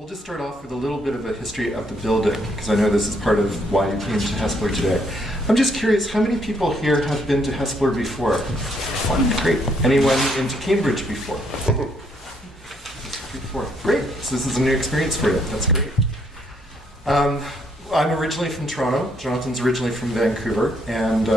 We'll just start off with a little bit of a history of the building, because I know this is part of why you came to Hespeler today. I'm just curious, how many people here have been to Hespeler before? One, great. Anyone into Cambridge before? Great, so this is a new experience for you, that's great. I'm originally from Toronto, Jonathan's originally from Vancouver, and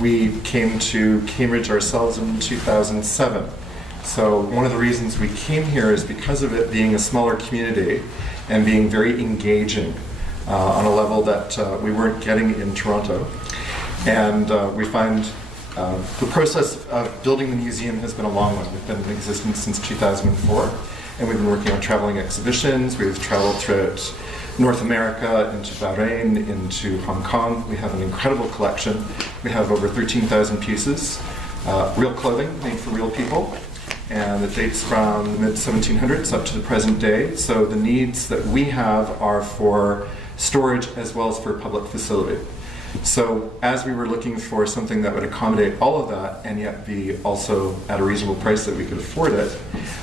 we came to Cambridge ourselves in 2007. So one of the reasons we came here is because of it being a smaller community and being very engaging on a level that we weren't getting in Toronto. And we find the process of building the museum has been a long one. We've been in existence since 2004, and we've been working on traveling exhibitions. We've traveled throughout North America, into Bahrain, into Hong Kong. We have an incredible collection. We have over 13,000 pieces, real clothing made for real people. And it dates from the mid-1700s up to the present day. So the needs that we have are for storage as well as for public facility. So as we were looking for something that would accommodate all of that and yet be also at a reasonable price that we could afford it,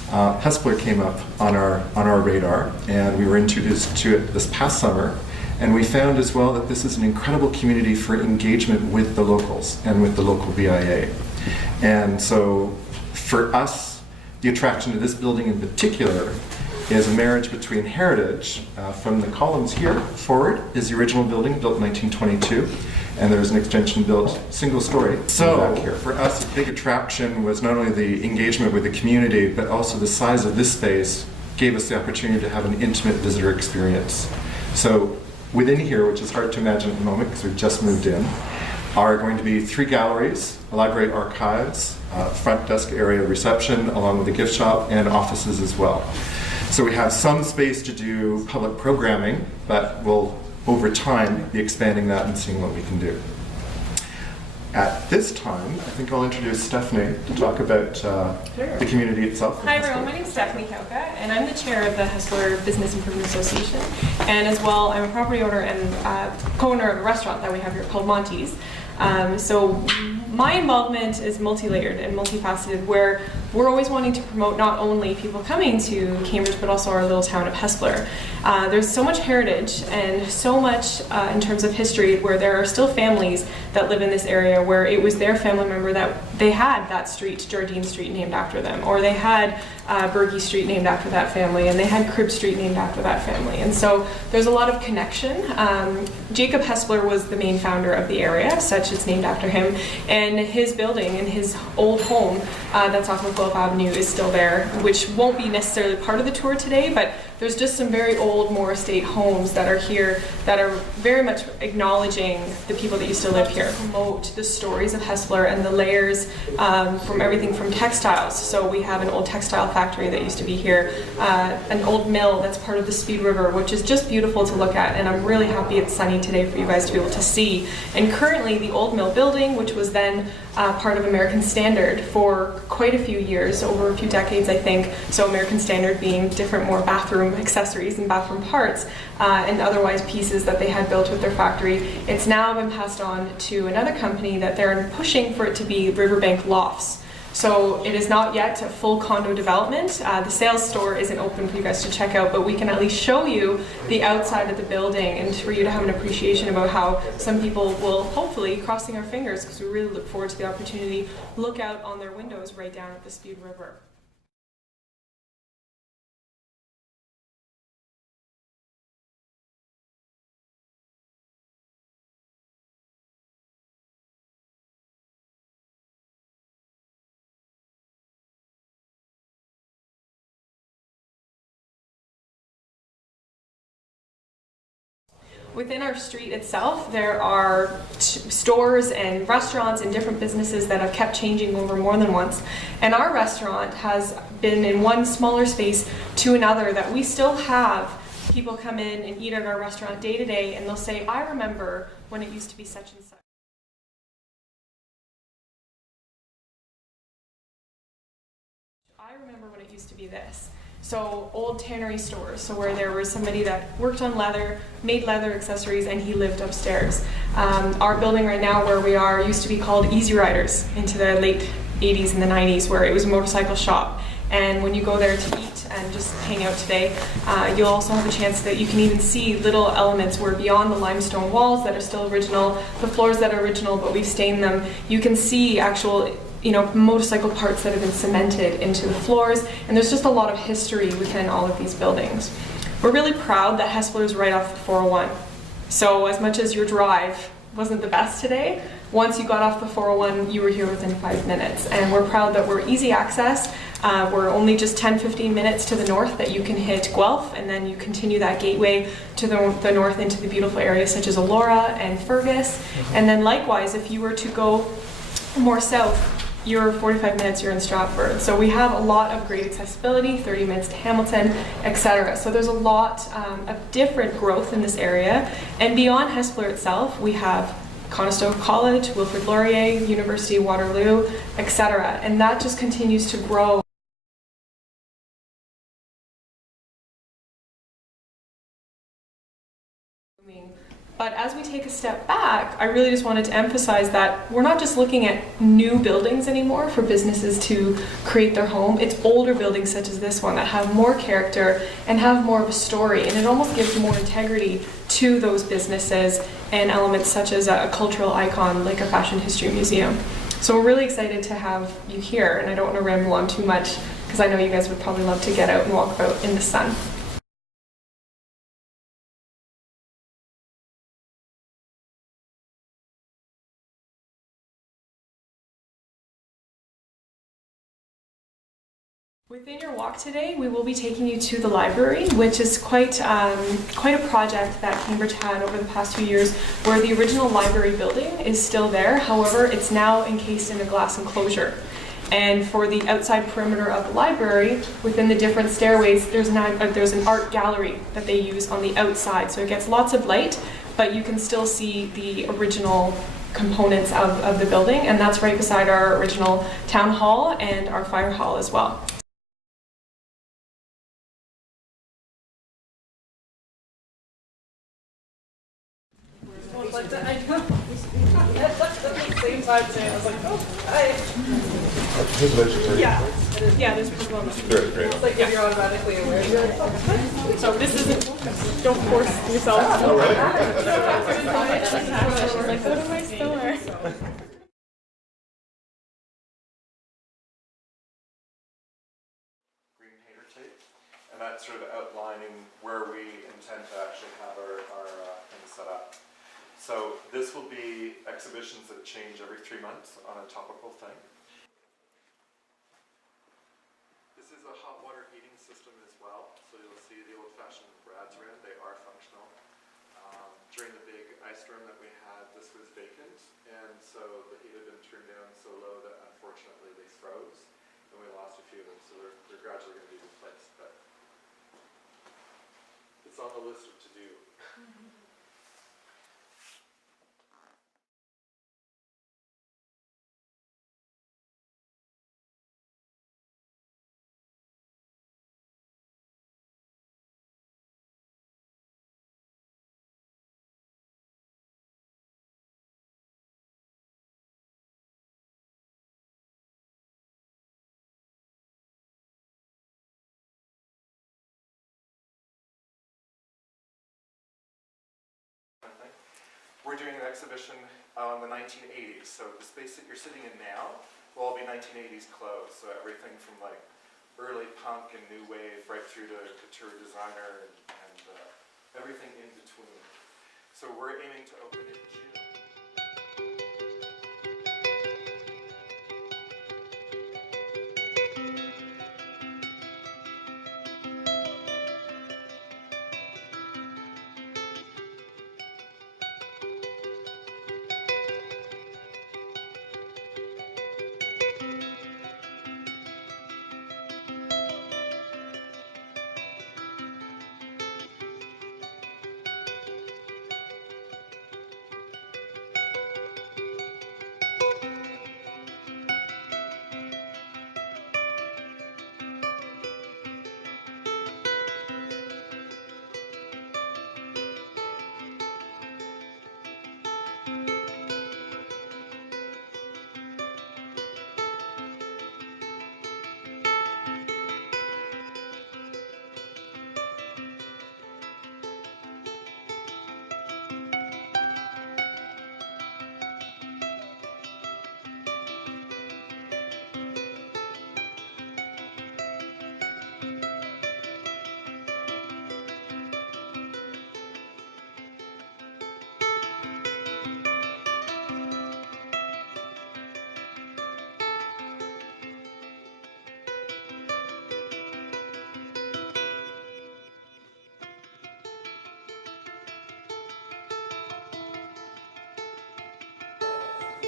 Hespeler came up on our radar, and we were introduced to it this past summer. And we found as well that this is an incredible community for engagement with the locals and with the local BIA. And so for us, the attraction to this building in particular is a marriage between heritage. From the columns here forward is the original building, built in 1922, and there's an extension built single story. So back here, for us, a big attraction was not only the engagement with the community, but also the size of this space gave us the opportunity to have an intimate visitor experience. So within here, which is hard to imagine at the moment because we've just moved in, are going to be 3 galleries, a library archives, front desk area reception, along with a gift shop, and offices as well. So we have some space to do public programming, but we'll, over time, be expanding that and seeing what we can do. At this time, I think I'll introduce Stephanie to talk about the community itself. Hi everyone, my name is Stephanie Kauka, and I'm the chair of the Hespeler Business Improvement Association. And as well, I'm a property owner and co-owner of a restaurant that we have here called Monty's. So my involvement is multi-layered and multifaceted, where we're always wanting to promote not only people coming to Cambridge, but also our little town of Hespeler. There's so much heritage and so much in terms of history, where there are still families that live in this area where it was their family member that they had that street, Jardine Street, named after them, or they had Berge Street named after that family, and they had Crib Street named after that family. And so there's a lot of connection. Jacob Hespeler was the main founder of the area, such it's named after him, and his building and his old home that's off of Gulf Avenue is still there, which won't be necessarily part of the tour today, but there's just some very old Moore Estate homes that are here that are very much acknowledging the people that used to live here. Promote the stories of Hespeler and the layers from everything from textiles. So we have an old textile factory that used to be here, an old mill that's part of the Speed River, which is just beautiful to look at, and I'm really happy it's sunny today for you guys to be able to see. And currently the old mill building, which was then part of American Standard for quite a few years, over a few decades I think, so American Standard being different more bathroom accessories and bathroom parts and otherwise pieces that they had built with their factory. It's now been passed on to another company that they're pushing for it to be Riverband Lofts. So it is not yet a full condo development. The sales store isn't open for you guys to check out, but we can at least show you the outside of the building and for you to have an appreciation about how some people will, hopefully, crossing our fingers, because we really look forward to the opportunity, look out on their windows right down at the Speed River. Within our street itself, there are stores and restaurants and different businesses that have kept changing over more than once. And our restaurant has been in one smaller space to another that we still have people come in and eat at our restaurant day to day, and they'll say, I remember when it used to be such and such. I remember when it used to be this. So old tannery stores, so where there was somebody that worked on leather, made leather accessories, and he lived upstairs. Our building right now where we are used to be called Easy Riders into the late 80s and the 90s, where it was a motorcycle shop. And when you go there to eat and just hang out today. You'll also have a chance that you can even see little elements where beyond the limestone walls that are still original, the floors that are original but we've stained them, you can see actual motorcycle parts that have been cemented into the floors, and there's just a lot of history within all of these buildings. We're really proud that Hespeler is right off the 401. So as much as your drive wasn't the best today, once you got off the 401, you were here within 5 minutes. And we're proud that we're easy access. We're only just 10-15 minutes to the north that you can hit Guelph, and then you continue that gateway to the north into the beautiful areas such as Elora and Fergus. And then likewise, if you were to go more south, you're 45 minutes, you're in Stratford. So we have a lot of great accessibility, 30 minutes to Hamilton, etc. So there's a lot of different growth in this area. And beyond Hespeler itself, we have Conestoga College, Wilfrid Laurier, University of Waterloo, etc. And that just continues to grow. But as we take a step back, I really just wanted to emphasize that we're not just looking at new buildings anymore for businesses to create their home. It's older buildings such as this one that have more character and have more of a story, and it almost gives more integrity to those businesses and elements such as a cultural icon like a fashion history museum. So we're really excited to have you here, and I don't want to ramble on too much because I know you guys would probably love to get out and walk out in the sun. Within your walk today, we will be taking you to the library, which is quite a project that Cambridge had over the past few years, where the original library building is still there. However, it's now encased in a glass enclosure. And for the outside perimeter of the library, within the different stairways, there's an art gallery that they use on the outside. So it gets lots of light, but you can still see the original components of the building, and that's right beside our original town hall and our fire hall as well. Same time today, I was like, oh, hi. Yeah, there's people on the screen. Great. It's like if you're automatically aware. You're like, oh, hi. So this isn't, don't force yourself. All right. She's like, go to my store. Green painter tape, and that's sort of outlining where we intend to actually have our things set up. So this will be exhibitions that change every 3 months on a topical thing. This is a hot water heating system as well, so you'll see the old-fashioned brads are in, they are functional. During the big ice storm that we had, this was vacant, and so the heat had been turned down so low that unfortunately they froze, and we lost a few of them, so they're gradually going to be replaced, but it's on the list of to-do. We're doing an exhibition on the 1980s, so the space that you're sitting in now will all be 1980s clothes, so everything from like early punk and new wave right through to couture designer and everything in between. So we're aiming to open in June.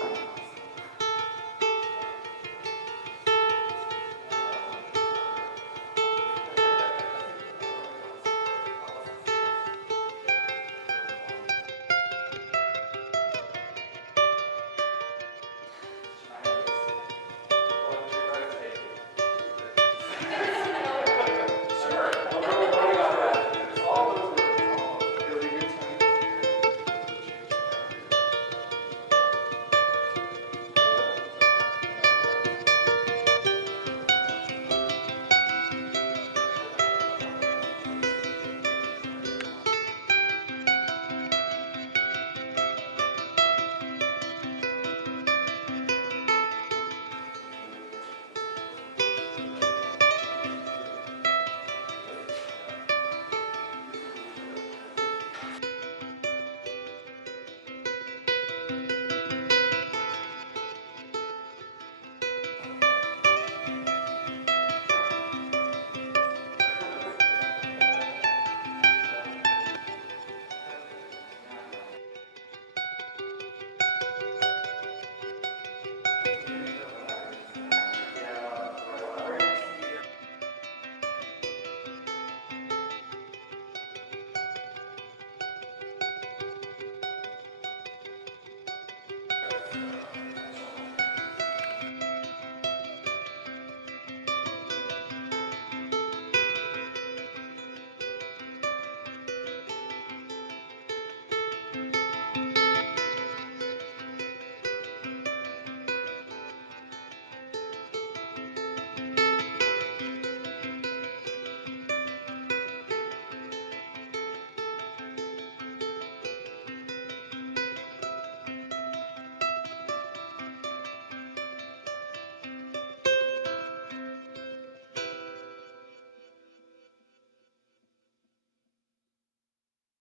Thank you.